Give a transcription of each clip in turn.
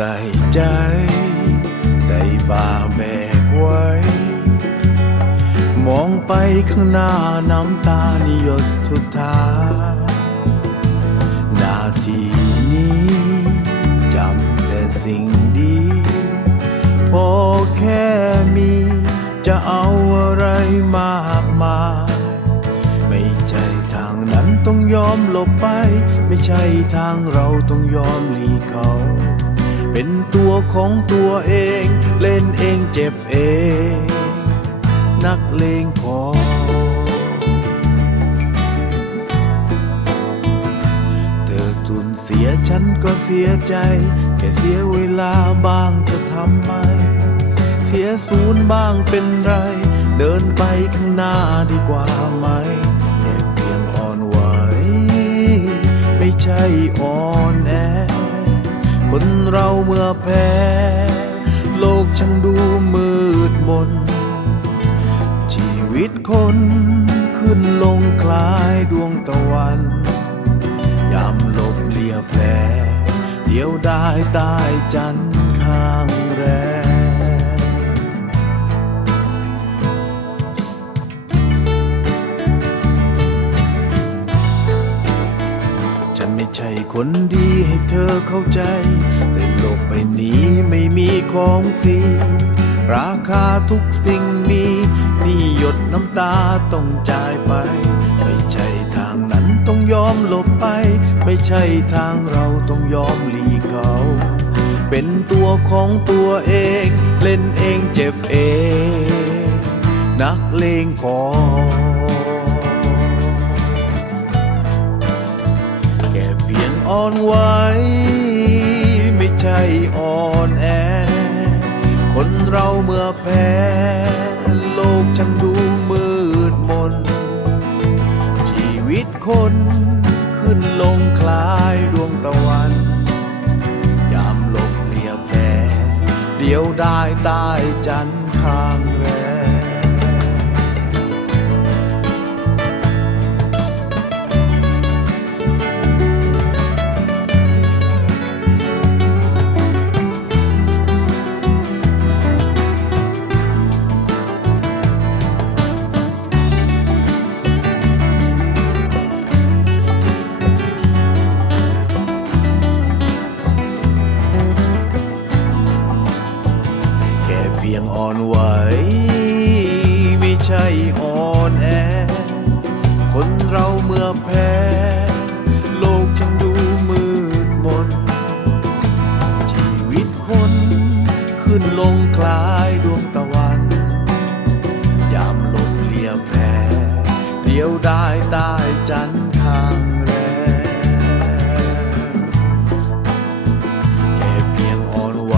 ใส่ใจ ใส่บาแบกไว้ มองไปข้างหน้าน้ำตานิยดสุดท้ายนาทีนี้จำแต่สิ่งดี พอแค่มี จะเอาอะไรมากมายไม่ใช่ทางนั้นต้องยอมหลบไป ไม่ใช่ทางเราต้องยอมหลีกเขา เป็นตัวของตัวเอง เล่นเองเจ็บเอง นักเลงพอ เธอทุนเสียฉันก็เสียใจ แค่เสียเวลาบ้างจะทำไม เสียศูนย์บ้างเป็นไร เดินไปข้างหน้าดีกว่าไหมแค่เพียงอ่อนไหวไม่ใช่อ่อนแอ คนเราเมื่อแพ้ โลกช่างดูมืดมน ชีวิตคนขึ้นลงคล้ายดวงตะวัน ยามหลบเลียแผลเดียวได้ใต้จันทร์ข้างแรง คนดีให้เธอเข้าใจ แต่โลกใบนี้ไม่มีของฟรี ราคาทุกสิ่งมี นี่หยดน้ำตาต้องจ่ายไป ไม่ใช่ทางนั้นต้องยอมหลบไป ไม่ใช่ทางเราต้องยอมหลีกเขา เป็นตัวของตัวเอง เล่นเองเจ็บเอง นักเลงพอ อ่อนไหวไม่ใช่อ่อนแอ คนเราเมื่อแพ้ โลกช่างดูมืดมน ชีวิตคนขึ้นลงคล้ายดวงตะวัน ยามหลบเลียแผลเดียวได้ใต้จันทร์ข้างแร ใต้จันทางแรมแค่เพียงอ่อนไหว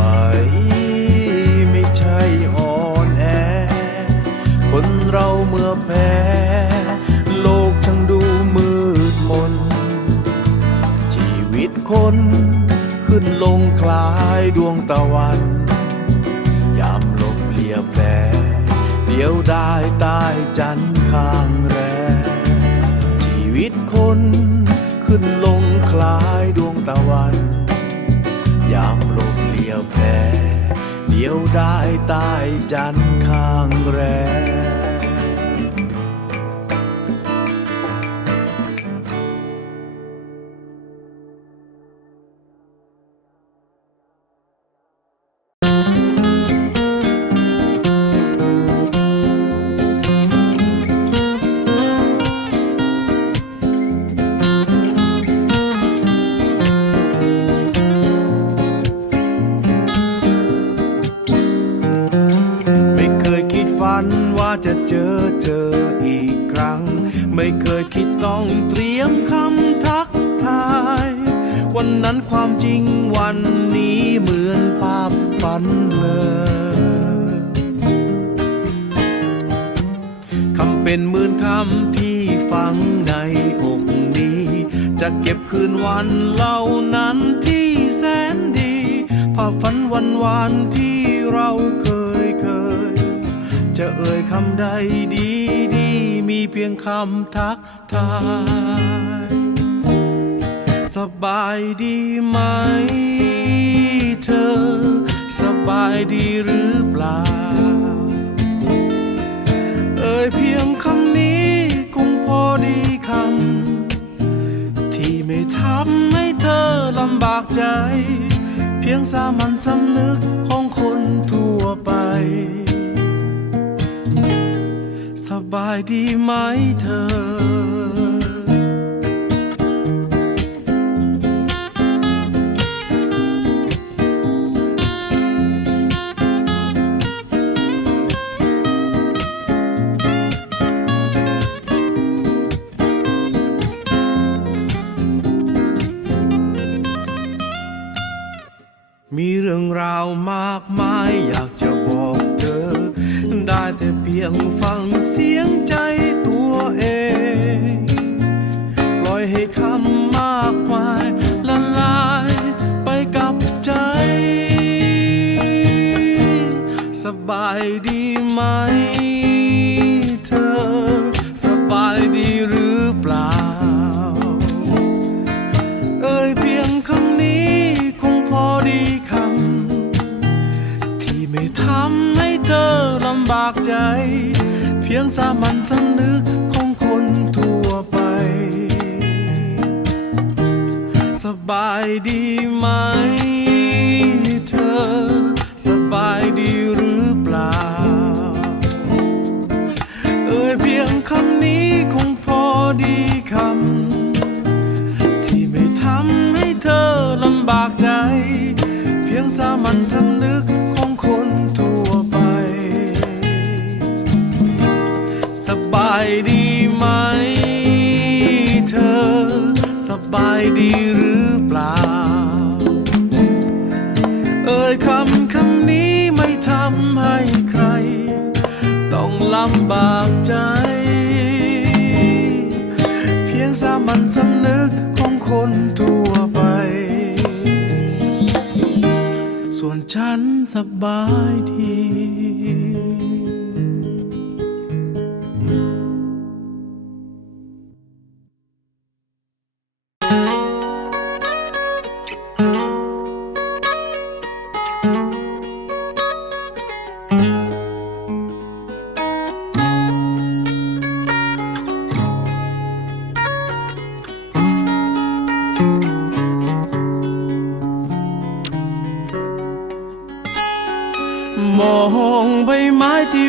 ไม่ใช่อ่อนแอ คนเราเมื่อแพ้ โลกช่างดูมืดมน ชีวิตคนขึ้นลงคล้ายดวงตะวัน ยามลมเลียแผลเดียวได้ใต้จันทร์ข้างแรมชีวิ ตคน ขึ้นลงคล้ายดวงตะวัน ยามลมเลียวแผ่เดียวได้ตายจันข้างแรง ไม่เคยคิดต้องเตรียมคำทักทาย วันนั้นความจริงวันนี้เหมือนภาพฝันเลยคำเป็นหมื่นคำที่ฝังในอกนี้ จะเก็บคืนวันเหล่านั้นที่แสนดี ภาพฝันวันวานที่เราเคยเคย จะเอ่ยคำใดดี เพียงคำทักทาย สบายดีไหมเธอ สบายดีหรือเปล่า เอ่ยเพียงคำนี้คงพอดีคำ ที่ไม่ทำให้เธอลำบากใจ เพียงสามัญสำนึกของคนทั่วไป บายดีไหมเธอมีเรื่องราวมากมายอยากจะบอกเธอ ได้แต่เพียงฟังเสียงใจตัวเอง ปล่อยให้คำมากมายละลายไปกับใจ สบายดีไหมเธอ สบายดีหรือเปล่า เอ่ยเพียงคำนี้คงพอดีคำที่ไม่ทำให้เธอำบากใจ เพียงสามัญสำนึกของคนทั่วไป สบายดีไหมเธอ สบายดีหรือเปล่า เอ่ยเพียงคำนี้คงพอดีคำ ที่ไม่ทำให้เธอลำบากใจ เพียงสามัญสำนึก ดีไหม เธอ สบายดีหรือเปล่า เอ่ยคำคำนี้ไม่ทำให้ใคร ต้องลำบากใจ เพียงสามัญสำนึกของคนทั่วไป ส่วนฉันสบายดี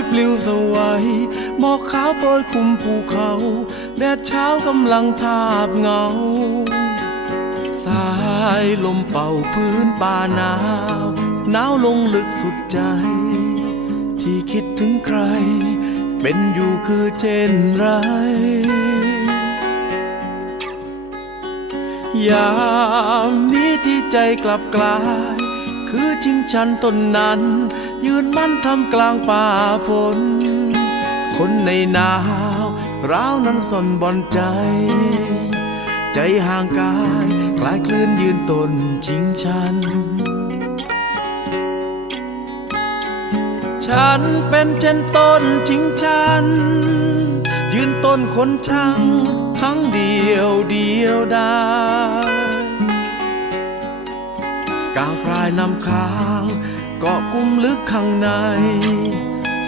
ปลิวสวัยหมอกขาวโปรยคลุมภูเขา แดดเช้ากำลังทาบเงา สายลมเป่าพื้นป่าหนาวหนาวลงลึกสุดใจ ที่คิดถึงใคร เป็นอยู่คือเช่นไรยามนี้ที่ใจกลับกลาย คือชิงชันต้นนั้น ยืนมั่นทำกลางป่าฝน คนในหนาวร้าวนั้นสนบอนใจ ใจห่างกายคล้ายคลื่นยืนต้นชิงชัน ฉันเป็นเช่นต้นชิงชัน ยืนต้นคนช่างครั้งเดียวเดียวได้กลางพรายนำค้าง เกาะกุมลึกข้างใน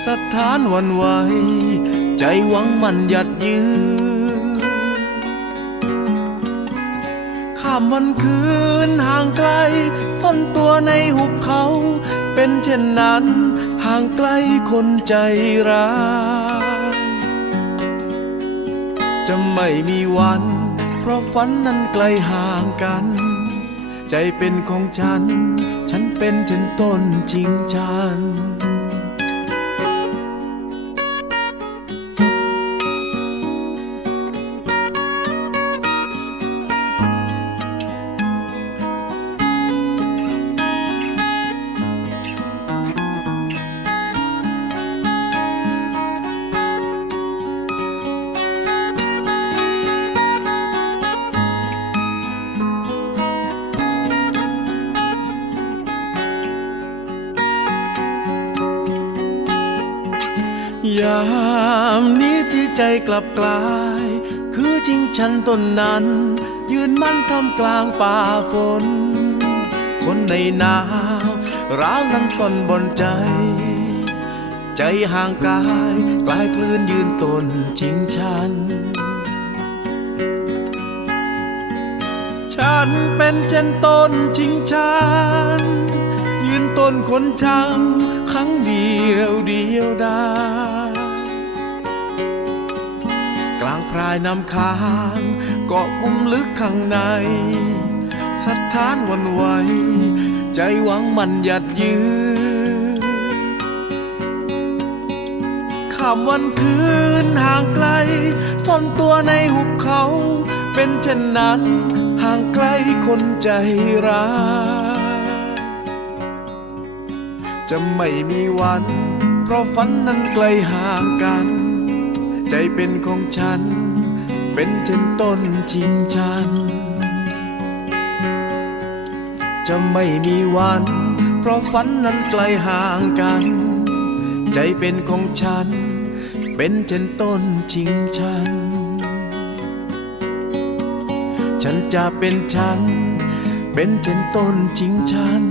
สถานวันไหว ใจหวังมันหยัดยืนข้ามวันคืนห่างไกลซ่อนตัวในหุบเขา เป็นเช่นนั้นห่างไกลคนใจร้ายจะไม่มีวัน เพราะฝันนั้นไกลห่างกัน ใจเป็นของฉัน เป็นเช่นต้นจริงจัน ใจกลับกลาย คือจริงฉันต้นนั้น ยืนมั่นทำกลางป่าฝน คนในหนาวร้าวนั้นซ่อนบนใจ ใจห่างกายกลายคลื่นยืนต้นชิงชัน ฉันเป็นเช่นต้นชิงชัน ยืนต้นคนช้ำครั้งเดียวเดียวดาย กลางพรายน้ำค้างเกาะกุมลึกข้างในสถานวันไหวใจหวังมันหยัดยืนข้ามวันคืนห่างไกลซ่อนตัวในหุบเขา เป็นเช่นนั้นห่างไกลคนใจร้ายจะไม่มีวัน เพราะฝันนั้นไกลห่างกัน ใจเป็นของฉัน เป็นเช่นต้นชิงชัน จะไม่มีวัน เพราะฝันนั้นไกลห่างกัน ใจเป็นของฉัน เป็นเช่นต้นชิงชัน ฉันจะเป็นฉัน เป็นเช่นต้นชิงชัน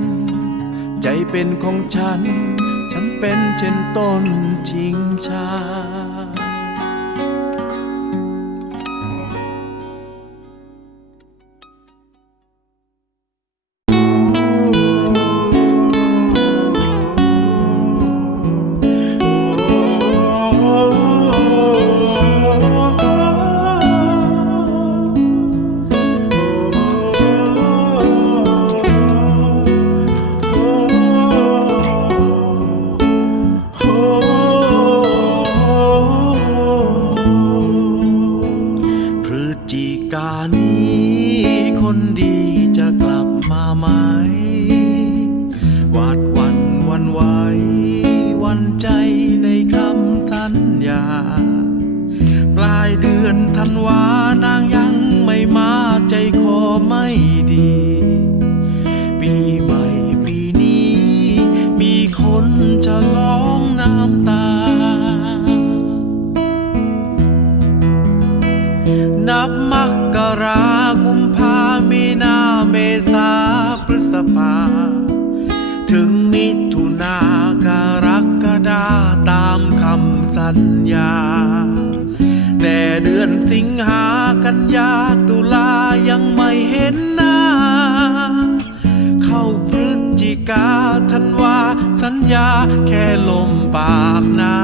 ใจเป็นของฉัน ฉันเป็นเช่นต้นชิงชัน ไม่ดี ปีใหม่ปีนี้ มีคนฉลองน้ำตา นับมักกรากุมภามีนาเมษาพฤษภา ถึงมิถุนากรกฎาตามคำสัญญา แต่เดือนสิงหากันยา ไม่เห็นหน้า เข้าพฤศจิกาธันวา สัญญาแค่ลมปากน้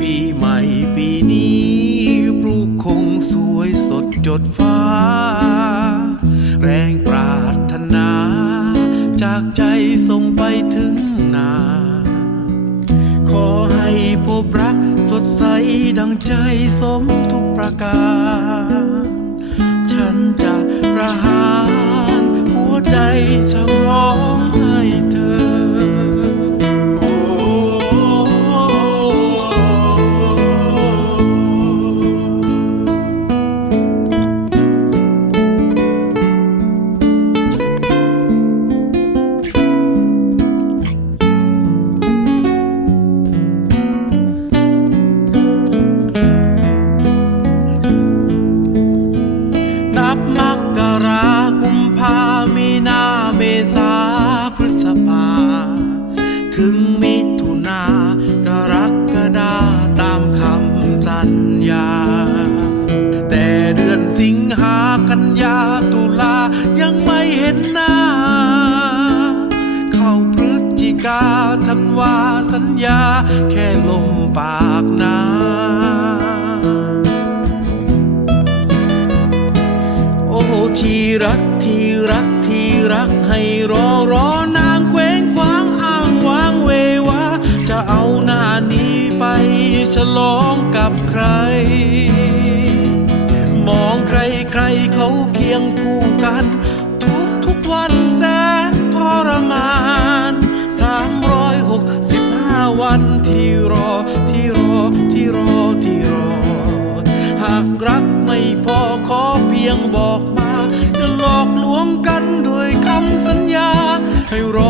ปีใหม่ปีนี้ปลูกคงสวยสดจดฟ้า ดใสดังใจสมทุกประการ ฉันจะประหารหัวใจฉลองอ ฉลองกับใคร มองใครใครเขาเคียงคู่กัน ทุกทุกวันแสนทรมานสามร้อยหกสิบห้าวันที่รอที่รอที่รอที่รอ หากรักไม่พอขอเพียงบอกมา จะหลอกลวงกันด้วยคำสัญญาให้รอ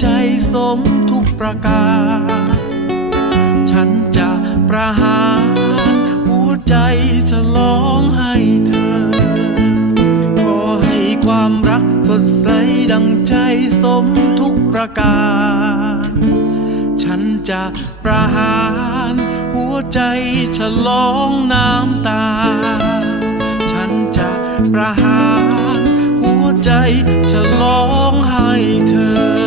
ใจสมทุกประการ ฉันจะประหารหัวใจฉลองให้เธอ ขอให้ความรักสดใสดังใจสมทุกประการ ฉันจะประหารหัวใจฉลองน้ำตา ฉันจะประหารหัวใจฉลองให้เธอ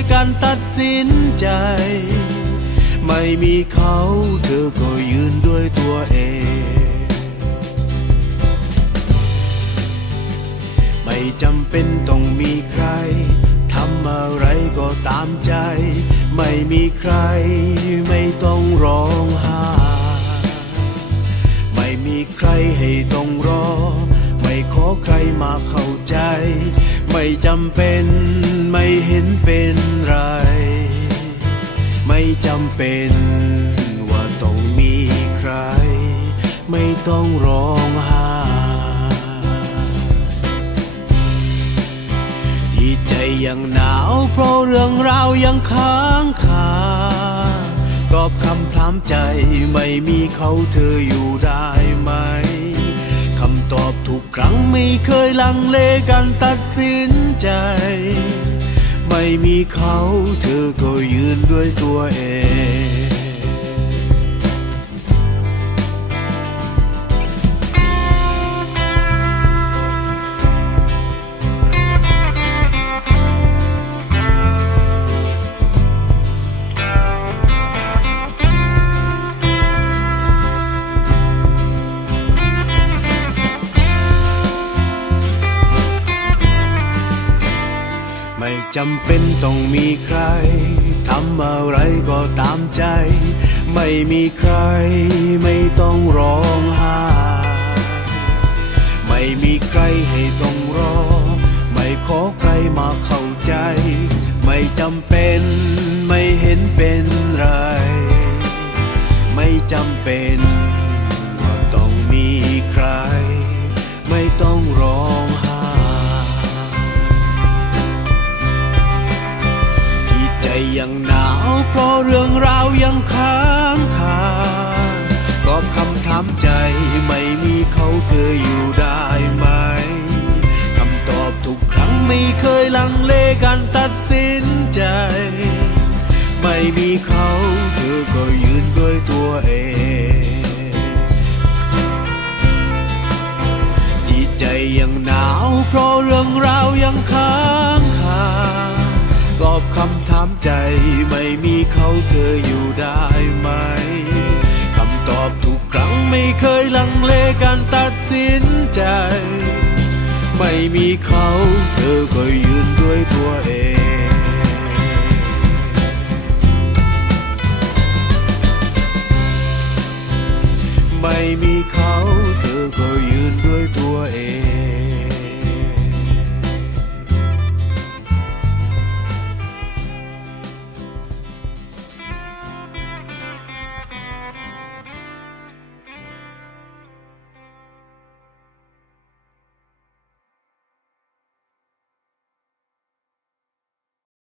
ลังเลการตัดสินใจ ไม่มีเขาเธอก็ยืนด้วยตัวเอง ไม่จำเป็นต้องมีใครทำอะไรก็ตามใจ ไม่มีใครไม่ต้องร้องไห้ไม่มีใครให้ต้องรอ ไม่ขอใครมาเข้าใจ ไม่จำเป็นไม่เห็นเป็นไร ไม่จำเป็นว่าต้องมีใคร ไม่ต้องร้องไห้ที่ใจยังหนาวเพราะเรื่องราวยังค้างคาตอบคำถามใจไม่มีเขาเธออยู่ได้ไหม ตอบทุกครั้งไม่เคยลังเลกันตัดสินใจ ไม่มีเขาเธอก็ยืนด้วยตัวเอง จำเป็นต้องมีใครทำอะไรก็ตามใจ ไม่มีใครไม่ต้องร้องไห้ไม่มีใครให้ต้องรอ ไม่ขอใครมาเข้าใจ ไม่จำเป็นไม่เห็นเป็นไร ไม่จำเป็นว่าต้องมีใคร ไม่ต้องร้อง ลังเลการตัดสินใจ ไม่มีเขาเธอก็ยืนด้วยตัวเองที่ใจยังหนาวเพราะเรื่องราวยังค้างคาตอบคำถามใจไม่มีเขาเธออยู่ได้ไหมคำตอบทุกครั้งไม่เคยลังเลการตัดสินใจ ไม่มีเขา เธอก็ยืนด้วยตัวเองไม่มีเขา เธอก็ยืนด้วยตัวเอง